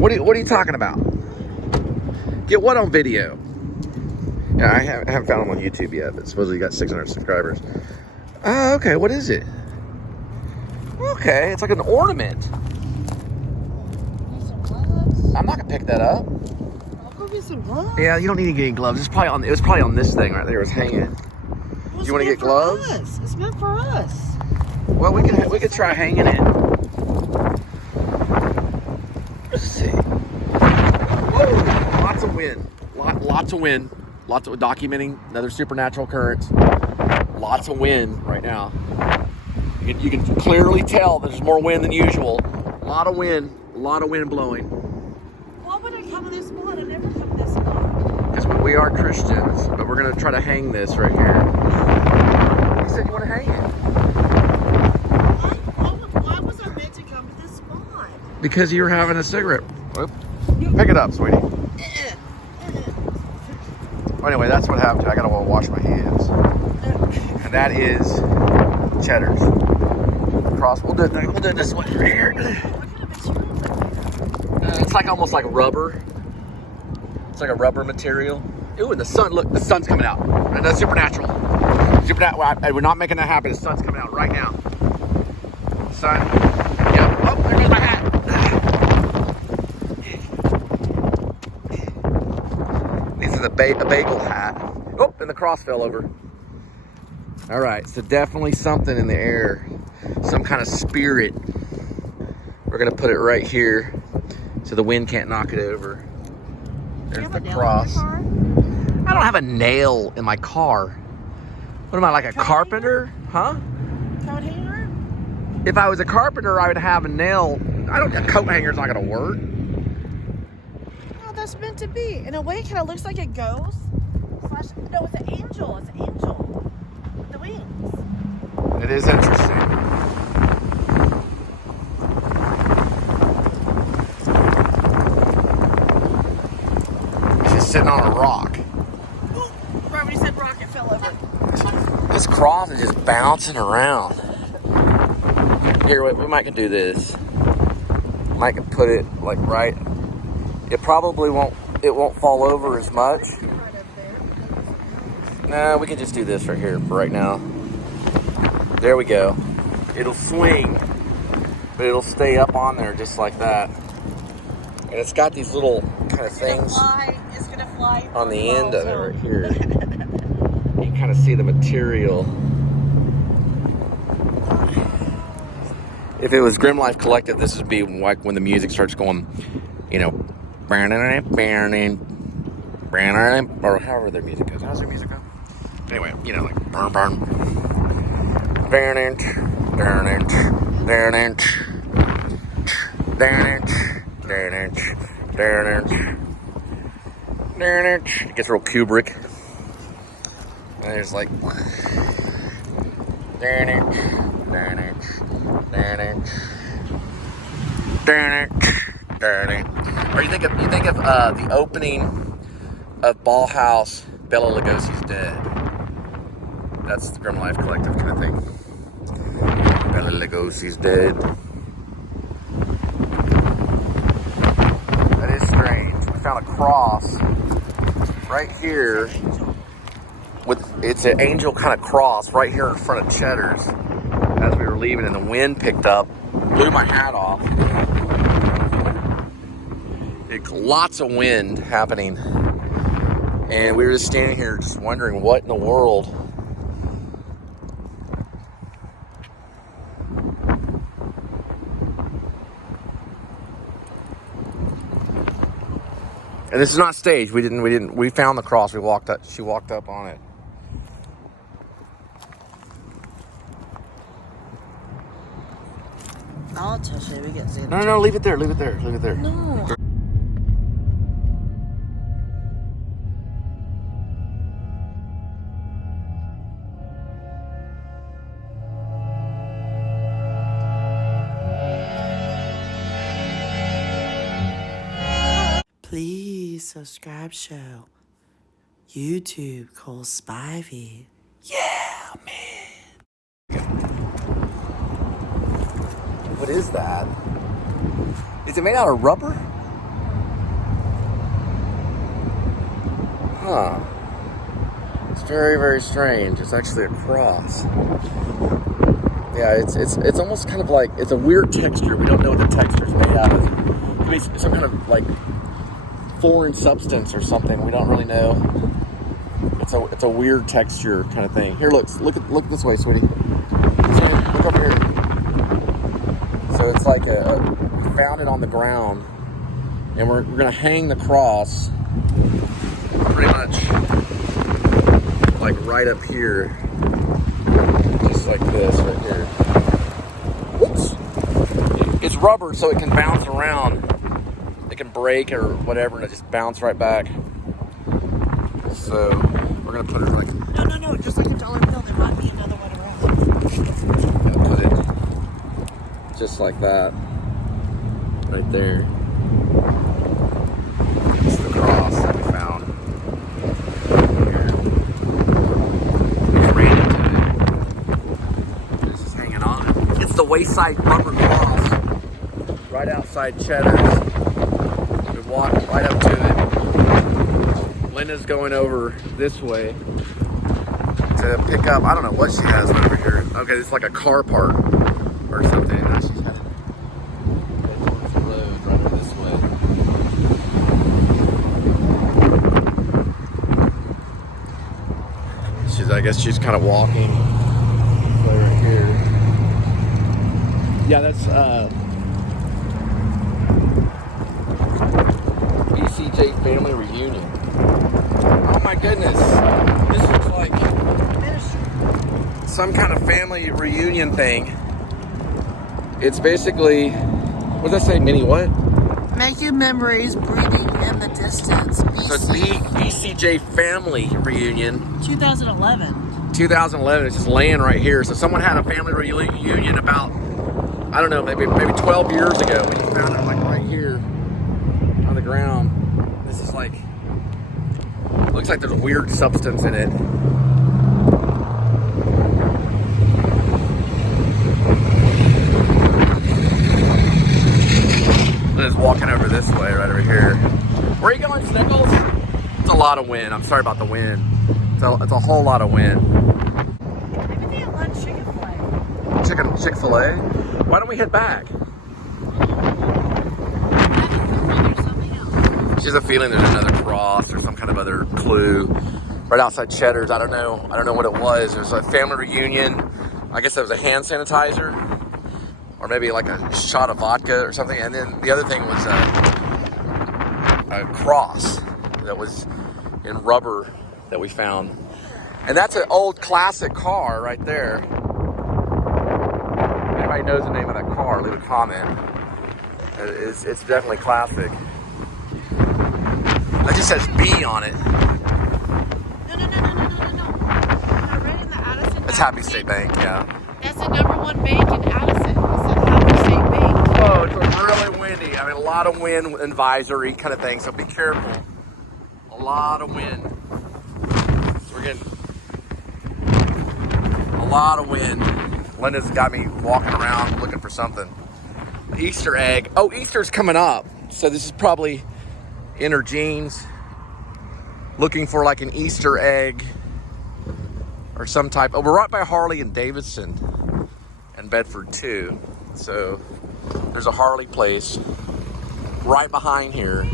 What are you talking about? Get what on video? Yeah, I haven't found him on YouTube yet, but supposedly he got 600 subscribers. Oh, okay. What is it? Okay, it's like an ornament. I'm not gonna pick that up. I'll go get some gloves. Yeah, you don't need to get any gloves. It was probably on this thing right there. It was hanging. Do you want to get gloves? It's meant for us. Well, we could try hanging it. Let's see. Whoa! Lots of wind. Lots of wind. Lots of documenting another supernatural occurrence. Lots of wind right now. You can clearly tell there's more wind than usual. A lot of wind blowing. Why would I come to this spot? I never come to this spot. Because we are Christians, but we're gonna try to hang this right here. You said you want to hang it. Why was I meant to come to this spot? Because you were having a cigarette. Whoop. Pick it up, sweetie. Well, anyway, that's what happened. I gotta wash my hands. And that is Cheddars. We'll do it this way right here. It's like almost like rubber. It's like a rubber material. Ooh, and the sun, look, the sun's coming out. And that's supernatural. We're not making that happen. The sun's coming out right now. Sun. Yep. Oh, there goes my hat. This is a bagel hat. Oh, and the cross fell over. All right, so definitely something in the air. Some kind of spirit. We're gonna put it right here so the wind can't knock it over. There's the cross. I don't have a nail in my car. What am I, like a carpenter? Huh? Coat hanger? If I was a carpenter, I would have a nail. A coat hanger's not gonna work. Oh, that's meant to be. In a way, it kind of looks like a ghost. No, it's an angel. It's an angel with the wings. It is interesting. She's sitting on a rock. Ooh, right when you said rock, it fell over. This cross is just bouncing around. Here, we might could do this. Might could put it like right. It probably won't fall over as much. No, we can just do this right here for right now. There we go. It'll swing, but it'll stay up on there just like that. And it's got these little kind of things It's gonna fly on the end of it right here. You can kind of see the material. If it was Grim Life Collective, this would be like when the music starts going, you know, or however their music goes. How's their music go? Anyway, you know, like burn, burn. Or it gets real Kubrick. And there's like or you think of the opening of Ball House, Bela Lugosi's dead. That's the Grim Life Collective kind of thing. Bela Lugosi's dead. That is strange. We found a cross right here. It's an angel kind of cross right here in front of Cheddars as we were leaving, and the wind picked up, blew my hat off. Lots of wind happening, and we were just standing here just wondering what in the world. And this is not staged. We found the cross. She walked up on it. I'll touch it. We get to see it. No, leave it there. No. Please subscribe show. YouTube Cole Spivey. Yeah, man. What is that? Is it made out of rubber? Huh. It's very, very strange. It's actually a cross. Yeah, it's almost kind of like, it's a weird texture. We don't know what the texture is made out of. It could be some kind of like foreign substance or something. We don't really know. It's a weird texture kind of thing. Here, look this way, sweetie. Look over here. So it's like we found it on the ground, and we're gonna hang the cross pretty much like right up here, just like this right here. Whoops! It's rubber, so it can bounce around. It can break or whatever, and it just bounce right back. So we're gonna put it like No, just like a dollar bill. There might be another one around. Put it just like that, right there. It's the cross that we found. Here. We just ran into it. It's just hanging on. It's the wayside rubber cross, right outside Cheddars. We walked right up to it. Linda's going over this way to pick up, I don't know what she has over here. Okay, it's like a car part or something. And she's headed towards the road right over this way. I guess she's kind of walking right here. Yeah, that's ECJ family reunion. Oh my goodness. This looks like some kind of family reunion thing. It's basically, what does that say, mini what? Making memories, breathing in the distance. So it's the ECJ family reunion. 2011. 2011, it's just laying right here. So someone had a family reunion about, I don't know, maybe 12 years ago. We just found it like right here on the ground. This is like, looks like there's a weird substance in it. Liz walking over this way, right over here. Where are you going, Snickles? It's a lot of wind. I'm sorry about the wind. It's a whole lot of wind. Maybe they have lunch Chick-fil-A. Chick-fil-A? Why don't we head back? She has a feeling there's another cross or some kind of other clue right outside Cheddars. I don't know what it was. It was a family reunion. I guess that was a hand sanitizer, or maybe like a shot of vodka or something. And then the other thing was a cross that was in rubber that we found. And that's an old classic car right there. If anybody knows the name of that car, leave a comment. It's definitely classic. It just says B on it. No. I read in the Addison. It's Happy State Bank, yeah. That's the #1 bank in Addison. It's a Happy State Bank. Oh, it's really windy. I mean, a lot of wind advisory kind of thing, so be careful. A lot of wind. So we're getting a lot of wind. Linda's got me walking around looking for something. Easter egg. Oh, Easter's coming up. So this is probably in her jeans, looking for like an Easter egg or some type. Oh, we're right by Harley and Davidson and Bedford too. So there's a Harley place right behind here.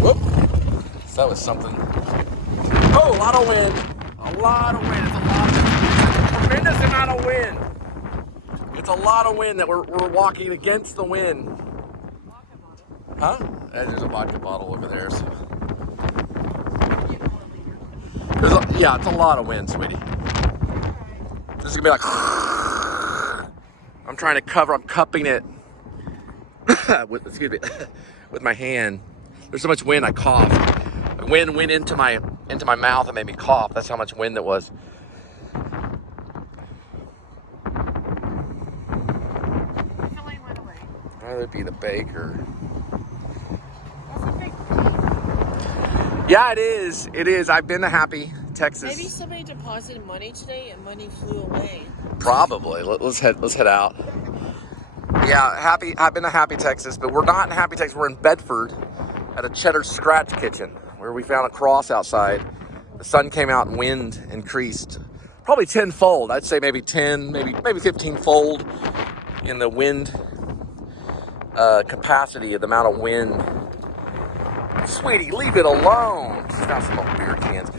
Whoop. So that was something. Oh, a lot of wind. A lot of wind. It's a tremendous amount of wind. It's a lot of wind that we're walking against the wind. Huh? There's a vodka bottle over there. So. Yeah, it's a lot of wind, sweetie. This is gonna be like. I'm trying to cover. I'm cupping it. Excuse me, with my hand. There's so much wind, I coughed. The wind went into my mouth and made me cough. That's how much wind it was. That would be the baker. Yeah, it is. It is. I've been to Happy, Texas. Maybe somebody deposited money today and money flew away. Probably. Let's head out. Yeah, Happy. I've been to Happy, Texas, but we're not in Happy, Texas. We're in Bedford at a Cheddar Scratch Kitchen. where we found a cross outside. The sun came out and wind increased probably 10-fold. I'd say maybe 10, maybe 15-fold in the wind capacity of the amount of wind. Sweetie, leave it alone. She's found some old beer cans.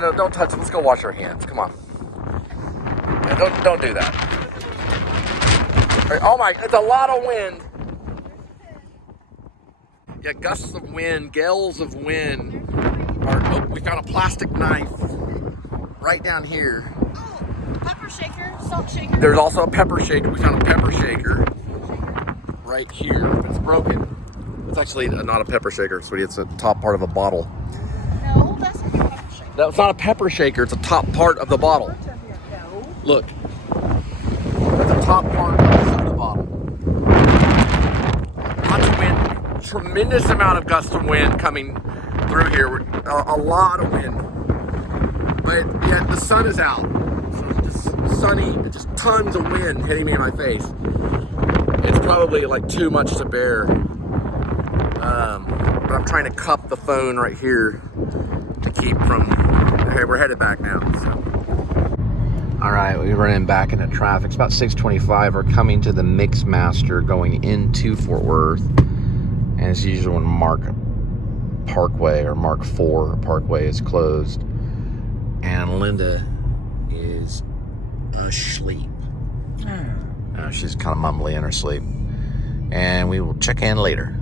No, don't touch it. Let's go wash our hands. Come on. Yeah, don't do that. All right, oh my, it's a lot of wind. Yeah, gusts of wind, gales of wind. We found a plastic knife right down here. Oh, pepper shaker, salt shaker. There's also a pepper shaker. We found a pepper shaker right here. It's broken. It's actually not a pepper shaker, sweetie. It's a top part of a bottle. No, that's not a pepper shaker. No, it's not a pepper shaker. It's a top part of the bottle. No. Look. That's a top part of the soda bottle. Lots of wind. Tremendous amount of gusts of wind coming through here. A lot of wind. But yet the sun is out. So it's just sunny. Just tons of wind hitting me in my face. It's probably like too much to bear. But I'm trying to cup the phone right here to keep from. Okay, we're headed back now. So. All right, we're running back into traffic. It's about 6:25. We're coming to the Mixmaster going into Fort Worth, and as usual, when Mark Parkway or Mark 4 Parkway is closed, and Linda is asleep. She's kind of mumbly in her sleep, and we will check in later.